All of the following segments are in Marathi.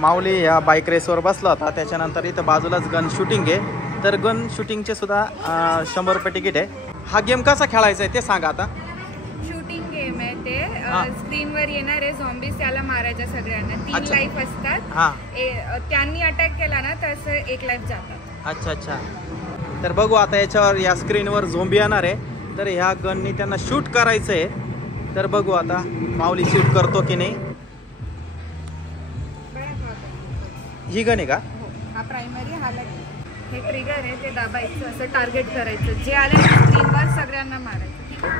माऊली या बाईक रेसवर बसला होता. त्याच्यानंतर इथं बाजूलाच गन शूटिंग आहे. तर गन शूटिंगचे सुद्धा 100 रुपये तिकीट आहे. हा गेम कसा खेळायचा आहे ते सांगा आता. शूटिंग गेम आहे ते. स्क्रीनवर येणारे झॉम्बीज त्याला मारायच्या सगळ्यांना. 3 लाईफ असतात. त्यांनी अटॅक केला ना तर असं 1 लाईफ जातात. अच्छा अच्छा. तर बघू आता याच्यावर या स्क्रीनवर झोंबी येणार आहे. तर ह्या गननी त्यांना शूट करायचं आहे. तर बघू आता माऊली शूट करतो की नाही. ही गन आहे का? हा प्रायमरी. हा हे ट्रिगर आहे ते दाबायचं असं टार्गेट करायचं. जे आले स्क्रीनवर सगळ्यांना मारायचं. ठीक आहे.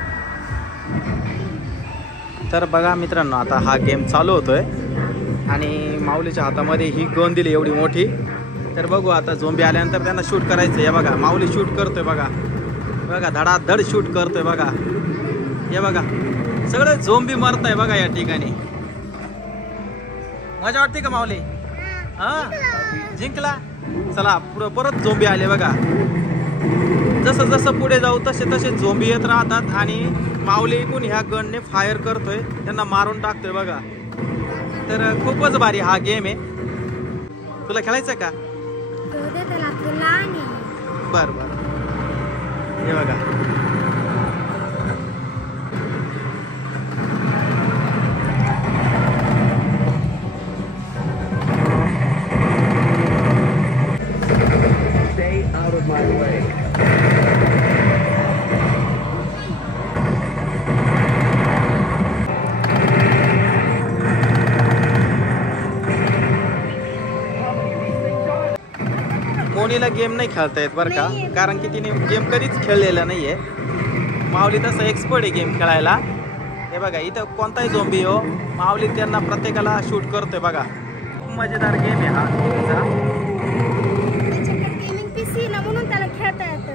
तर बघा मित्रांनो आता हा गेम चालू होतोय आणि माऊलीच्या हातामध्ये ही गन दिली एवढी मोठी. तर बघू आता झोंबी आल्यानंतर त्यांना शूट करायचं. हे बघा माऊली शूट करतोय बघा. बघा धडाधड शूट करतोय बघा. हे बघा सगळे झोंबी मरत आहे बघा या ठिकाणी. मजा वाटते का माऊली? हा जिंकला. चला पुढे परत झोंबी आले बघा. जसं जसं पुढे जाऊ तसे तसे झोंबी येत राहतात आणि माऊली इकून ह्या गनने फायर करतोय. त्यांना मारून टाकतोय बघा. तर खूपच भारी हा गेम आहे. तुला खेळायचं का? बर बर. हे बघा मोनीला गेम नाही खेळता येत बरं का. कारण की तिने गेम कधीच खेळलेला नाहीये. माऊली तसं एक्सपर्ट आहे गेम खेळायला. हे बघा इथं कोणताही झोंबी हो माऊली त्यांना प्रत्येकाला शूट करतोय बघा. खूप मजेदार गेम आहे हा. गेमिंग पीसी ना म्हणून त्याला खेळता येतं.